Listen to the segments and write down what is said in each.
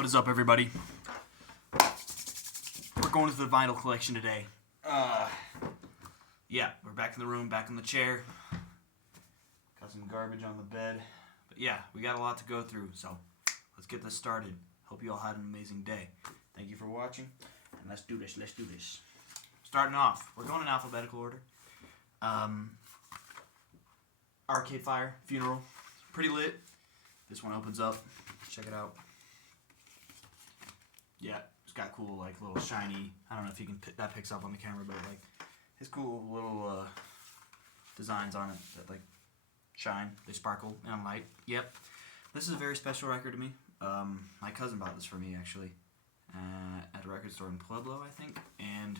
What is up, everybody? We're going to the vinyl collection today. Yeah, we're back in the room, back in the chair. Got some garbage on the bed. But yeah, we got a lot to go through, so let's get this started. Hope you all had an amazing day. Thank you for watching, and let's do this, Starting off, we're going in alphabetical order. Arcade Fire, Funeral, pretty lit. This one opens up, check it out. Yeah, it's got cool, like, little shiny, I don't know if you can that picks up on the camera, but, like, his cool little, designs on it that, like, shine, they sparkle in light. Yep, this is a very special record to me. My cousin bought this for me, actually, at a record store in Pueblo, I think, and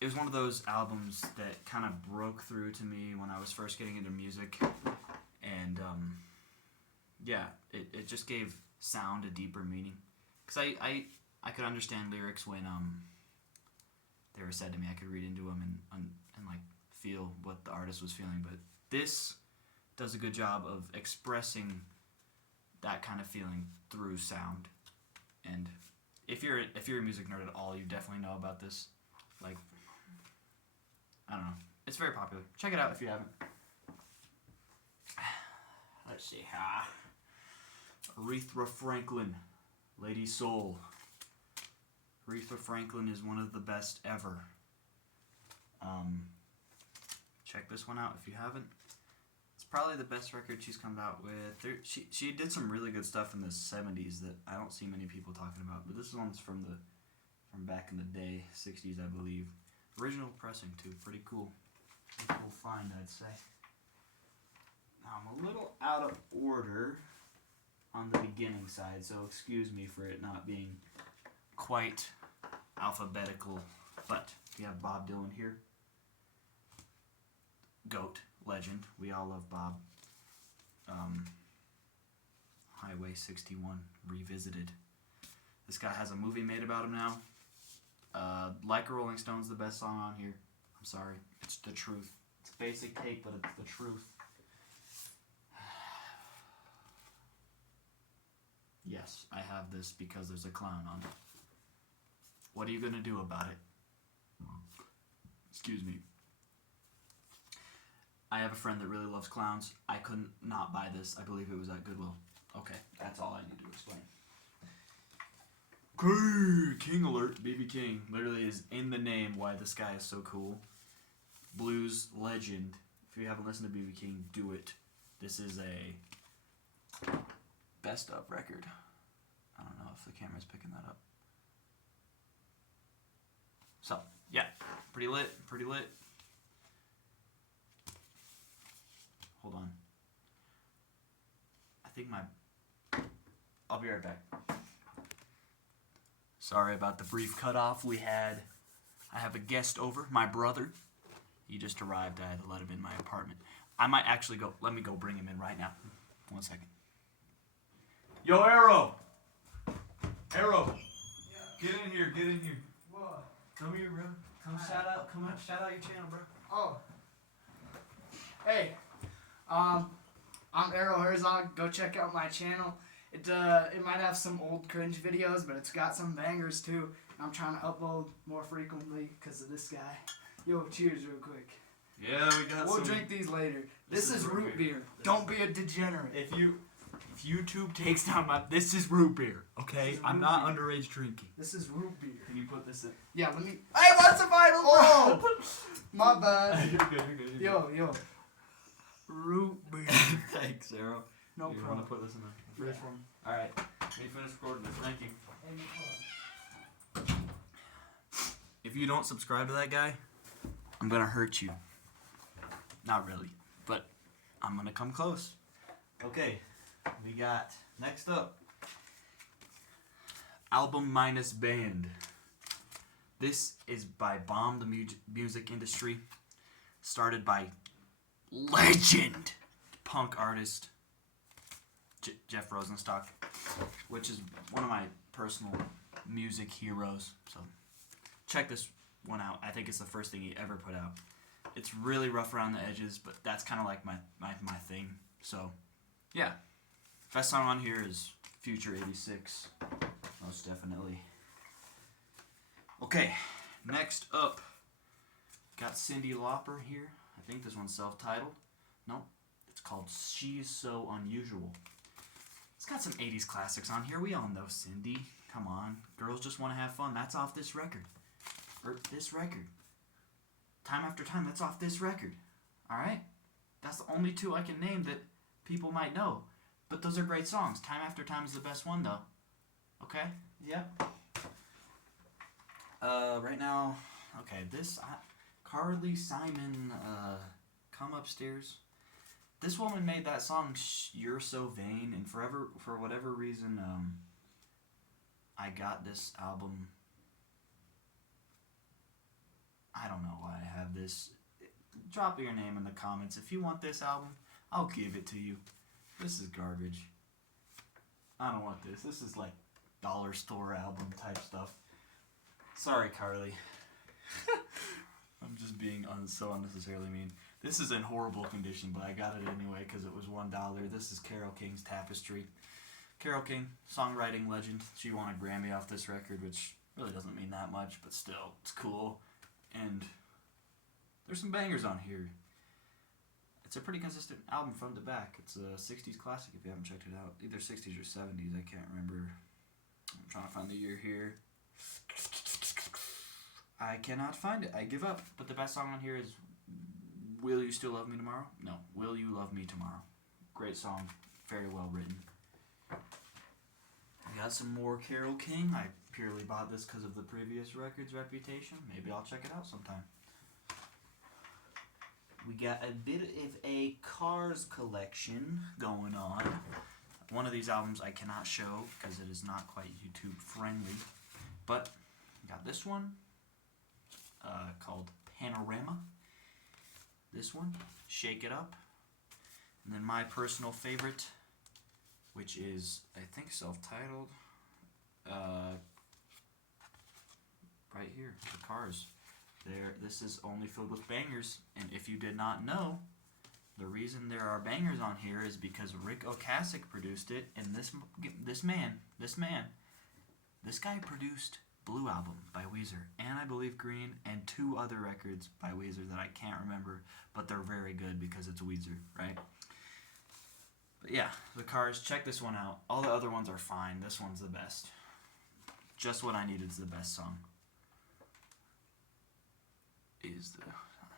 it was one of those albums that kind of broke through to me when I was first getting into music, and, yeah, it just gave sound a deeper meaning, because I could understand lyrics when, they were said to me. I could read into them and like, feel what the artist was feeling, but this does a good job of expressing that kind of feeling through sound, and if you're a music nerd at all, you definitely know about this. Like, I don't know, it's very popular. Check it out if you haven't. Let's see. Aretha Franklin, Lady Soul. Aretha Franklin is one of the best ever. Check this one out if you haven't. It's probably the best record she's come out with. She did some really good stuff in the 70s that I don't see many people talking about, but this one's from back in the day, 60s, I believe. Original pressing too, pretty cool. Pretty cool find, I'd say. Now I'm a little out of order on the beginning side, so excuse me for it not being quite alphabetical, but we have Bob Dylan here. GOAT, legend, we all love Bob. Highway 61 Revisited. This guy has a movie made about him now. Like a Rolling Stone's the best song on here. I'm sorry, it's the truth. It's a basic take, but it's the truth. Yes, I have this because there's a clown on it. What are you gonna do about it? Excuse me. I have a friend that really loves clowns. I couldn't not buy this. I believe it was at Goodwill. Okay, that's all I need to explain. King Alert, BB King. Literally is in the name why this guy is so cool. Blues legend. If you haven't listened to BB King, do it. This is a best of record. I don't know if the camera's picking that up. So, yeah, pretty lit. Hold on. I think I'll be right back. Sorry about the brief cutoff. I have a guest over, my brother. He just arrived. I had to let him in my apartment. I might actually let me go bring him in right now. 1 second. Yo, Arrow! Arrow! Yeah. Get in here. What? Come here, bro. Shout out your channel, bro. Oh. Hey. I'm Arrow Herzog. Go check out my channel. It might have some old cringe videos, but it's got some bangers too. I'm trying to upload more frequently because of this guy. Yo, cheers real quick. Yeah, we got We'll drink these later. This is root beer. Don't be a degenerate. If YouTube takes down this is root beer, okay? I'm not underage drinking. This is root beer. Can you put this in? Yeah, let me. Hey, what's the vinyl? Oh! My bad. You're good. Yo. Root beer. Thanks, Arrow. No you problem. Want to put this in the fridge for me? Alright. Let me finish recording this. Thank you. Hey, no problem. If you don't subscribe to that guy, I'm gonna hurt you. Not really, but I'm gonna come close. Okay, we got next up Album Minus Band. This is by Bomb the Music Industry, started by legend punk artist Jeff Rosenstock, which is one of my personal music heroes. So check this one out. I think it's the first thing he ever put out. It's really rough around the edges, but that's kind of like my thing. So yeah, best song on here is Future 86. Most definitely. Okay, next up. Got Cyndi Lauper here. I think this one's self-titled. Nope. It's called She's So Unusual. It's got some 80s classics on here. We all know Cyndi. Come on. Girls Just Want to Have Fun. That's off this record. Or this record. Time After Time. That's off this record. Alright? That's the only two I can name that people might know. But those are great songs. Time After Time is the best one, though. Okay? Yeah. Right now... Okay, this... Carly Simon, Come Upstairs. This woman made that song, You're So Vain, and for whatever reason, I got this album. I don't know why I have this. Drop your name in the comments. If you want this album, I'll give it to you. This is garbage. I don't want this. This is like dollar store album type stuff. Sorry, Carly. I'm just being so unnecessarily mean. This is in horrible condition, but I got it anyway because it was $1. This is Carole King's Tapestry. Carole King, songwriting legend. She won a Grammy off this record, which really doesn't mean that much, but still, it's cool. And there's some bangers on here. It's a pretty consistent album front to back. It's a 60s classic if you haven't checked it out. Either 60s or 70s, I can't remember. I'm trying to find the year here. I cannot find it. I give up. But the best song on here is Will You Still Love Me Tomorrow? No, Will You Love Me Tomorrow. Great song. Very well written. I got some more Carole King. I purely bought this because of the previous record's reputation. Maybe I'll check it out sometime. We got a bit of a Cars collection going on. One of these albums I cannot show because it is not quite YouTube friendly. But I got this one called Panorama. This one, Shake It Up. And then my personal favorite, which is, I think, self-titled. Right here, the Cars. This is only filled with bangers, and if you did not know, the reason there are bangers on here is because Rick Ocasek produced it, and this guy produced Blue Album by Weezer, and I believe Green, and 2 other records by Weezer that I can't remember, but they're very good because it's Weezer, right? But yeah, the Cars, check this one out. All the other ones are fine. This one's the best. Just What I Needed is the best song.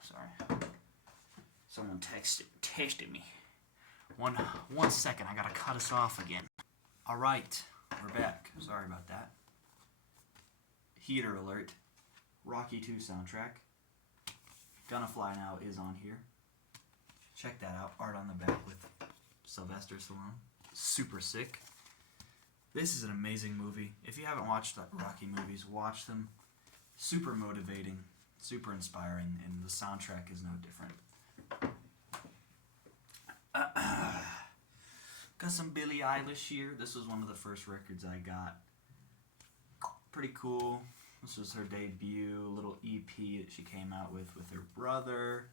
Sorry. Someone texted me. One second, I gotta cut us off again. Alright, we're back. Sorry about that. Heater alert. Rocky 2 soundtrack. Gonna Fly Now is on here. Check that out. Art on the back with Sylvester Stallone. Super sick. This is an amazing movie. If you haven't watched the Rocky movies, watch them. Super motivating. Super inspiring, and the soundtrack is no different. Got some Billie Eilish here. This was one of the first records I got. Pretty cool. This was her debut little EP that she came out with her brother.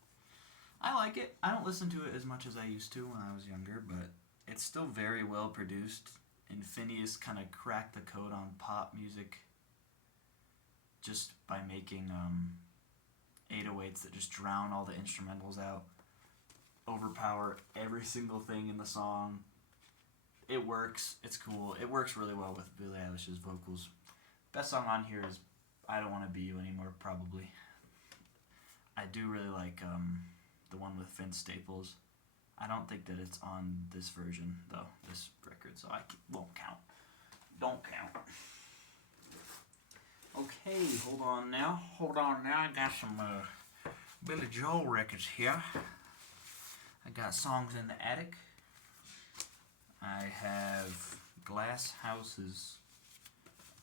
I like it. I don't listen to it as much as I used to when I was younger, but it's still very well produced. And Phineas kind of cracked the code on pop music just by making 808s that just drown all the instrumentals out, overpower every single thing in the song. It works. It's cool. It works really well with Billie Eilish's vocals. Best song on here is I Don't Want to Be You Anymore, probably. I do really like the one with Vince Staples. I don't think that it's on this version, though, this record, so I won't count. Don't count. Okay, hold on now. I got some Billy Joel records here. I got Songs in the Attic. I have Glass Houses.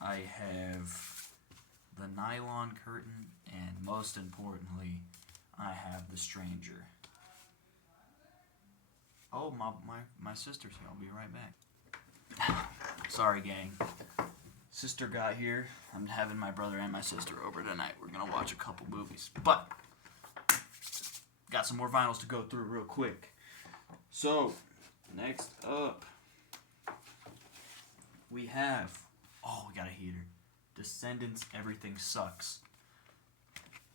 I have The Nylon Curtain. And most importantly, I have The Stranger. Oh, my sister's here. I'll be right back. Sorry, gang. Sister got here. I'm having my brother and my sister over tonight. We're gonna watch a couple movies, but got some more vinyls to go through real quick. So next up, we have, oh, we got a heater. Descendants, Everything Sucks.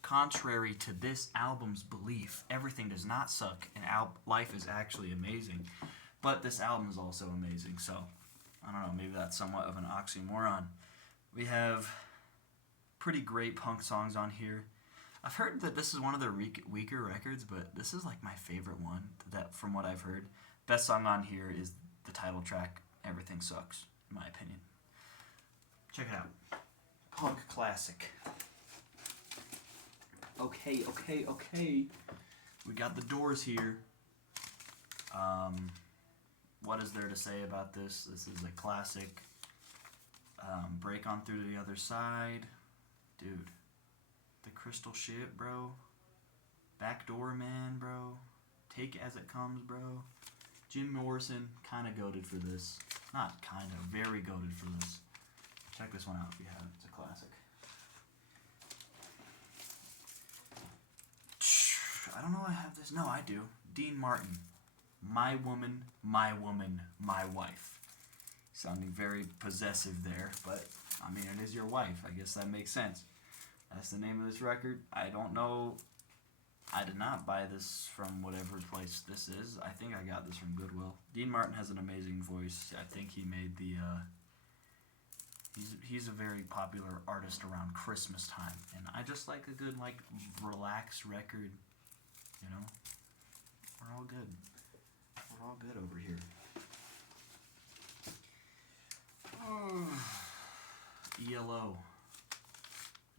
Contrary to this album's belief, everything does not suck, and life is actually amazing. But this album is also amazing, so I don't know, maybe that's somewhat of an oxymoron. We have pretty great punk songs on here. I've heard that this is one of their weaker records, but this is like my favorite one that from what I've heard. Best song on here is the title track, Everything Sucks, in my opinion. Check it out. Punk classic. Okay. We got the Doors here. What is there to say about this? This is a classic. Break On Through to the Other Side. Dude. The Crystal Shit, bro. Backdoor Man, bro. Take It As It Comes, bro. Jim Morrison, kind of goated for this. Not kind of, very goated for this. Check this one out if you haven't. It's a classic. I don't know I have this. No, I do. Dean Martin. My Woman, My Woman, My Wife. Sounding very possessive there, but I mean, it is your wife. I guess that makes sense. That's the name of this record. I don't know. I did not buy this from whatever place this is. I think I got this from Goodwill. Dean Martin has an amazing voice. I think he made the... He's a very popular artist around Christmas time. And I just like a good, like, relaxed record. You know? We're all good. We're all good over here. ELO.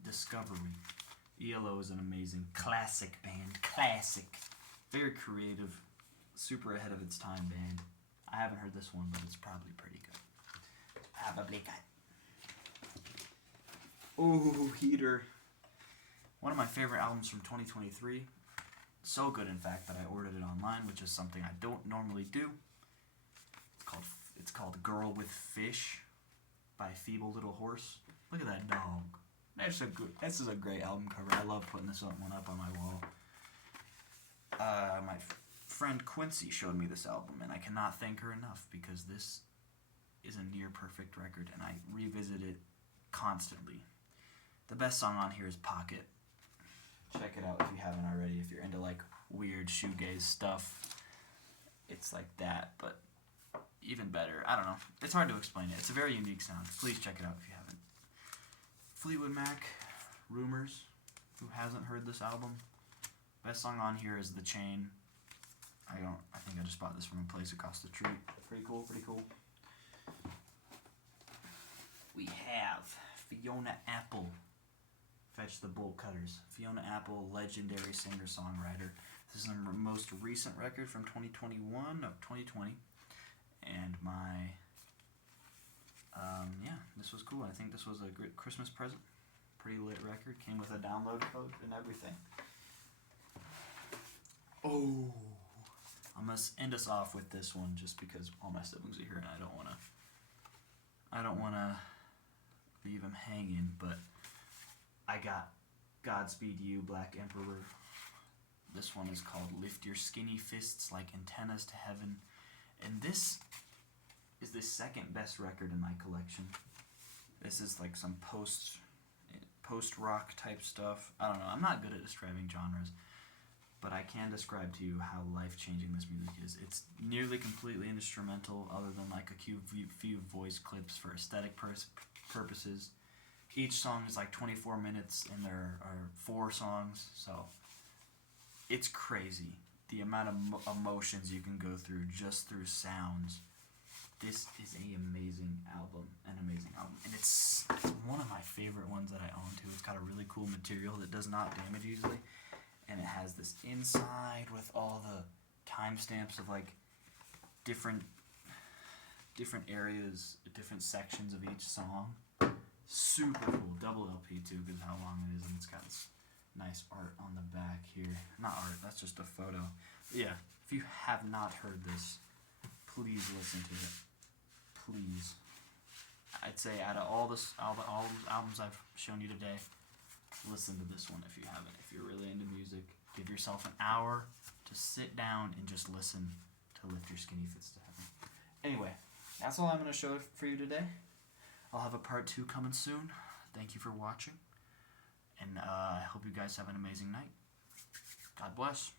Discovery. ELO is an amazing classic band. Classic. Very creative. Super ahead of its time band. I haven't heard this one, but it's probably pretty good. Probably good. Oh, Heater. One of my favorite albums from 2023. So good, in fact, that I ordered it online, which is something I don't normally do. It's called Girl with Fish by Feeble Little Horse. Look at that dog. This is a great album cover. I love putting this one up on my wall. My friend Quincy showed me this album, and I cannot thank her enough because this is a near perfect record, and I revisit it constantly. The best song on here is Pocket. Check it out if you haven't already. If you're into like weird shoegaze stuff, it's like that, but even better. I don't know. It's hard to explain it. It's a very unique sound. Please check it out if you haven't. Fleetwood Mac, Rumors. Who hasn't heard this album? Best song on here is The Chain. I think I just bought this from a place across the street. Pretty cool. We have Fiona Apple. Fetch the Bolt Cutters. Fiona Apple, legendary singer-songwriter. This is her most recent record from 2020. And this was cool. I think this was a great Christmas present. Pretty lit record. Came with a download code and everything. Oh. I'm going to end us off with this one just because all my siblings are here and I don't want to leave them hanging, but I got Godspeed You, Black Emperor. This one is called Lift Your Skinny Fists Like Antennas to Heaven. And this is the second best record in my collection. This is like some post-rock type stuff. I don't know. I'm not good at describing genres, but I can describe to you how life-changing this music is. It's nearly completely instrumental other than like a few voice clips for aesthetic purposes. Each song is like 24 minutes and there are 4 songs, so it's crazy the amount of emotions you can go through just through sounds. This is an amazing album, and it's one of my favorite ones that I own too. It's got a really cool material that does not damage easily, and it has this inside with all the timestamps of like different areas, different sections of each song. Super cool, double LP too, because how long it is, and it's got this nice art on the back here. Not art, that's just a photo. But yeah, if you have not heard this, please listen to it. Please. I'd say out of all the albums I've shown you today, listen to this one if you haven't. If you're really into music, give yourself an hour to sit down and just listen to Lift Your Skinny Fists to Heaven. Anyway, that's all I'm going to show for you today. I'll have a part 2 coming soon. Thank you for watching, and I hope you guys have an amazing night. God bless.